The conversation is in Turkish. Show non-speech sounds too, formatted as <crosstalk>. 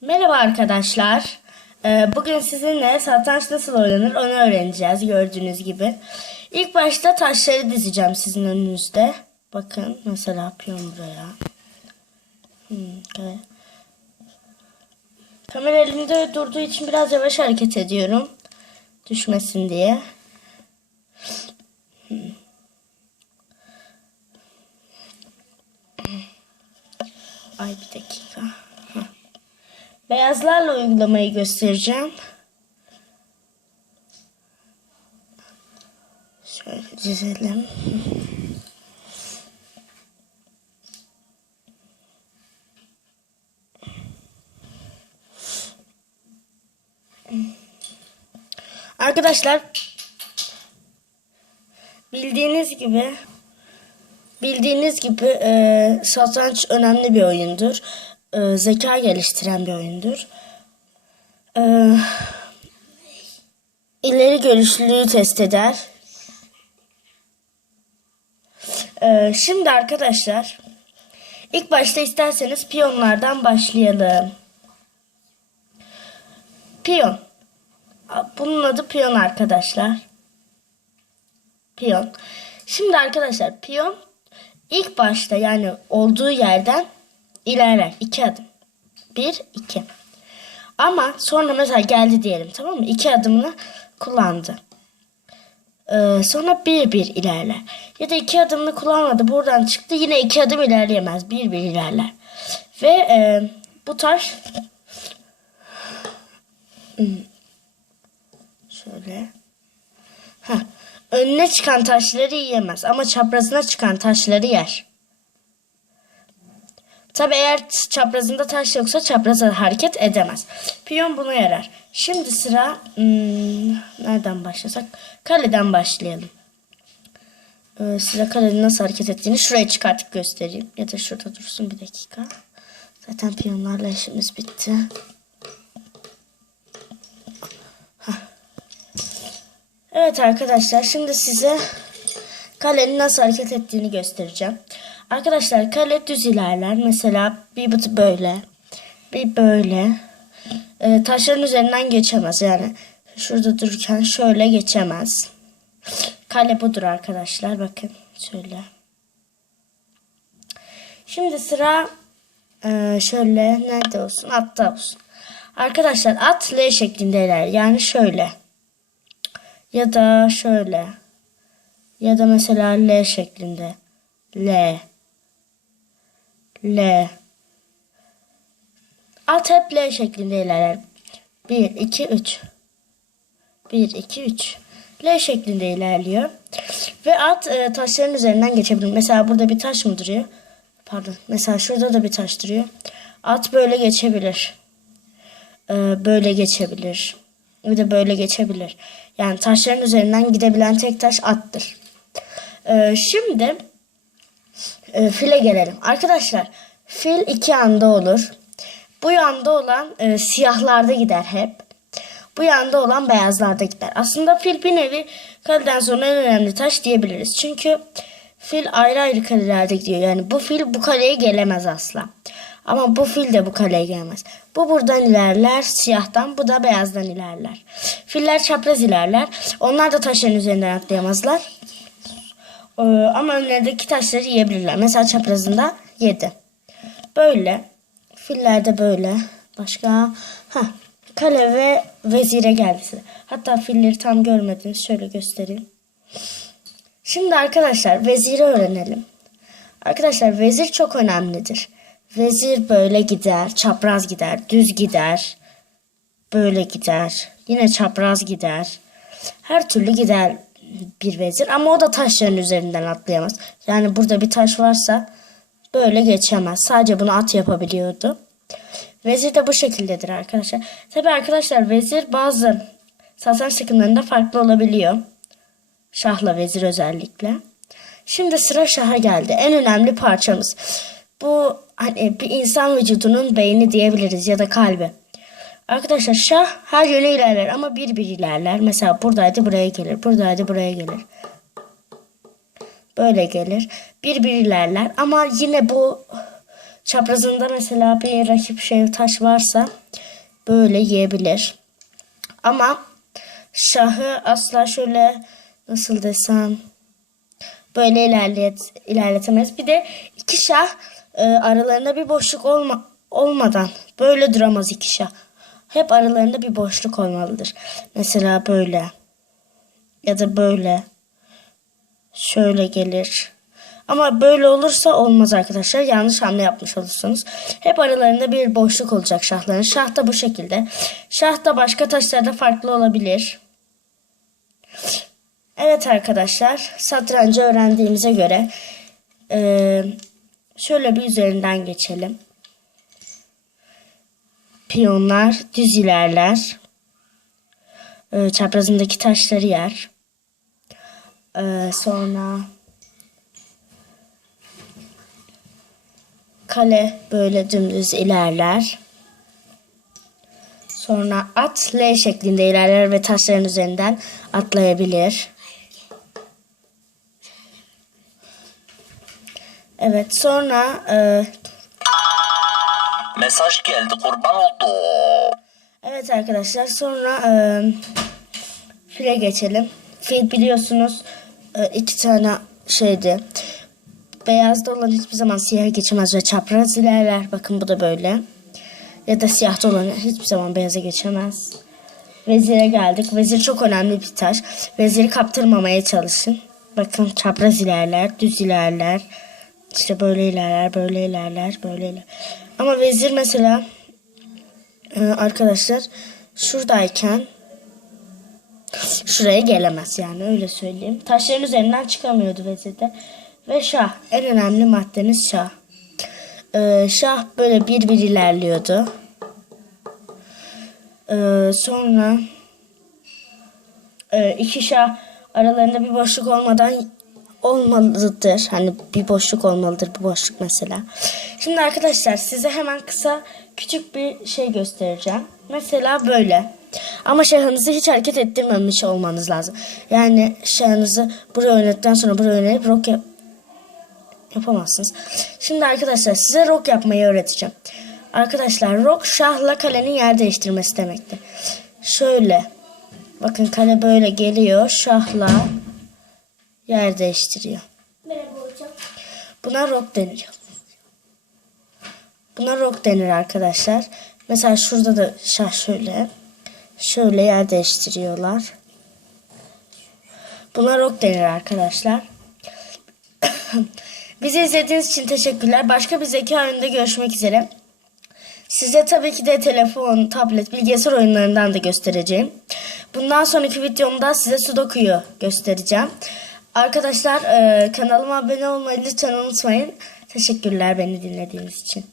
Merhaba arkadaşlar. Ee, Bugün sizinle satranç nasıl oynanır onu öğreneceğiz gördüğünüz gibi. İlk başta taşları dizeceğim sizin önünüzde. Bakın mesela yapıyorum buraya. Hmm. Kamera elimde durduğu için biraz yavaş hareket ediyorum. Düşmesin diye. Hmm. Ay bir dakika. Beyazlarla uygulamayı göstereceğim. Şöyle dizelim. Arkadaşlar bildiğiniz gibi bildiğiniz gibi e, satranç önemli bir oyundur. E, zeka geliştiren bir oyundur. E, ileri görüşlülüğü test eder. E, şimdi arkadaşlar ilk başta isterseniz piyonlardan başlayalım. Piyon. Bunun adı piyon arkadaşlar. Piyon. Şimdi arkadaşlar piyon ilk başta yani olduğu yerden ilerler. iki adım. Bir, iki. Ama sonra mesela geldi diyelim tamam mı? İki adımını kullandı. Ee, sonra bir bir ilerler. Ya da iki adımını kullanmadı. Buradan çıktı. Yine iki adım ilerleyemez. Bir bir ilerler. Ve e, bu taş Hmm. şöyle Heh. önüne çıkan taşları yiyemez ama çaprazına çıkan taşları yer. Tabi eğer çaprazında taş yoksa çapraza hareket edemez. Piyon bunu yarar. Şimdi sıra hmm, nereden başlasak? Kaleden başlayalım. Ee, size kalenin nasıl hareket ettiğini şuraya çıkartıp göstereyim. Ya da şurada dursun bir dakika. Zaten piyonlarla işimiz bitti. Evet arkadaşlar şimdi size kalenin nasıl hareket ettiğini göstereceğim. Arkadaşlar kale düz ilerler. Mesela bir bıt böyle. Bir böyle. Ee, taşların üzerinden geçemez. Yani şurada dururken şöyle geçemez. Kale budur arkadaşlar. Bakın şöyle. Şimdi sıra e, şöyle nerede olsun? Atta olsun. Arkadaşlar at L şeklinde iler. Yani şöyle. Ya da şöyle. Ya da mesela L şeklinde. L. L. At hep L şeklinde ilerler. 1, 2, 3. 1, 2, 3. L şeklinde ilerliyor. Ve at e, taşların üzerinden geçebilir. Mesela burada bir taş mı duruyor? Pardon. Mesela şurada da bir taş duruyor. At böyle geçebilir. E, böyle geçebilir. Bir de böyle geçebilir. Yani taşların üzerinden gidebilen tek taş attır. E, şimdi e, file gelelim. Arkadaşlar fil iki yanda olur. Bu yanda olan e, siyahlarda gider hep. Bu yanda olan beyazlarda gider. Aslında fil bir nevi kaleden sonra en önemli taş diyebiliriz. Çünkü fil ayrı ayrı kalelerde gidiyor. Yani bu fil bu kaleye gelemez asla. Ama bu fil de bu kaleye gelemez. Bu buradan ilerler siyahtan, bu da beyazdan ilerler. Filler çapraz ilerler. Onlar da taşların üzerinden atlayamazlar. Ee, ama önlerindeki taşları yiyebilirler. Mesela çaprazında yedi. Böyle. Fillerde böyle. Başka. Ha, kale ve vezire geldi size. Hatta filleri tam görmediniz. Şöyle göstereyim. Şimdi arkadaşlar veziri öğrenelim. Arkadaşlar vezir çok önemlidir. Vezir böyle gider, çapraz gider, düz gider, böyle gider, yine çapraz gider. Her türlü gider bir vezir ama o da taşların üzerinden atlayamaz. Yani burada bir taş varsa böyle geçemez. Sadece bunu at yapabiliyordu. Vezir de bu şekildedir arkadaşlar. Tabi arkadaşlar vezir bazı satranç takımlarında farklı olabiliyor. Şahla vezir özellikle. Şimdi sıra şaha geldi. En önemli parçamız. Bu hani bir insan vücudunun beyni diyebiliriz ya da kalbi. Arkadaşlar şah her yöne ilerler ama bir bir ilerler. Mesela buradaydı buraya gelir. Buradaydı buraya gelir. Böyle gelir. Bir bir ilerler ama yine bu çaprazında mesela bir rakip şey taş varsa böyle yiyebilir. Ama şahı asla şöyle nasıl desem böyle ilerlet, ilerletemez. Bir de iki şah e, aralarında bir boşluk olma, olmadan böyle duramaz iki şah. Hep aralarında bir boşluk olmalıdır. Mesela böyle ya da böyle şöyle gelir. Ama böyle olursa olmaz arkadaşlar. Yanlış hamle yapmış olursunuz. Hep aralarında bir boşluk olacak şahların. Şah da bu şekilde. Şah da başka taşlarda farklı olabilir. Evet arkadaşlar. Satrancı öğrendiğimize göre şöyle bir üzerinden geçelim. Piyonlar düz ilerler. Eee, çaprazındaki taşları yer. Eee, sonra kale böyle dümdüz ilerler. Sonra at L şeklinde ilerler ve taşların üzerinden atlayabilir. Evet sonra e, Mesaj geldi kurban oldu. evet arkadaşlar sonra e, file geçelim. Fil biliyorsunuz e, iki tane şeydi. Beyazda olan hiçbir zaman siyah geçemez ve çapraz ilerler. Bakın bu da böyle. Ya da siyahta olan hiçbir zaman beyaza geçemez. Vezire geldik. Vezir çok önemli bir taş. Veziri kaptırmamaya çalışın. Bakın çapraz ilerler, düz ilerler. İşte böyle ilerler, böyle ilerler, böyle ilerler. Ama vezir mesela e, arkadaşlar şuradayken şuraya gelemez yani öyle söyleyeyim. Taşların üzerinden çıkamıyordu vezirde. Ve şah en önemli maddeniz şah. Ee, şah böyle bir bir ilerliyordu. Ee, sonra e, iki şah aralarında bir boşluk olmadan olmalıdır. Hani bir boşluk olmalıdır bu boşluk mesela. Şimdi arkadaşlar size hemen kısa küçük bir şey göstereceğim. Mesela böyle. Ama şahınızı hiç hareket ettirmemiş olmanız lazım. Yani şahınızı buraya oynadıktan sonra buraya oynayıp rok yap yapamazsınız. Şimdi arkadaşlar size rok yapmayı öğreteceğim. Arkadaşlar rok şahla kalenin yer değiştirmesi demektir. Şöyle. Bakın kale böyle geliyor. Şahla yer değiştiriyor. Merhaba hocam. Buna rok denir. Buna rok denir arkadaşlar. Mesela şurada da şah şöyle. Şöyle yer değiştiriyorlar. Buna rok denir arkadaşlar. <coughs> Bizi izlediğiniz için teşekkürler. Başka bir zeka oyununda görüşmek üzere. Size tabii ki de telefon, tablet, bilgisayar oyunlarından da göstereceğim. Bundan sonraki videomda size Sudoku'yu göstereceğim. Arkadaşlar e, kanalıma abone olmayı lütfen unutmayın. Teşekkürler beni dinlediğiniz için.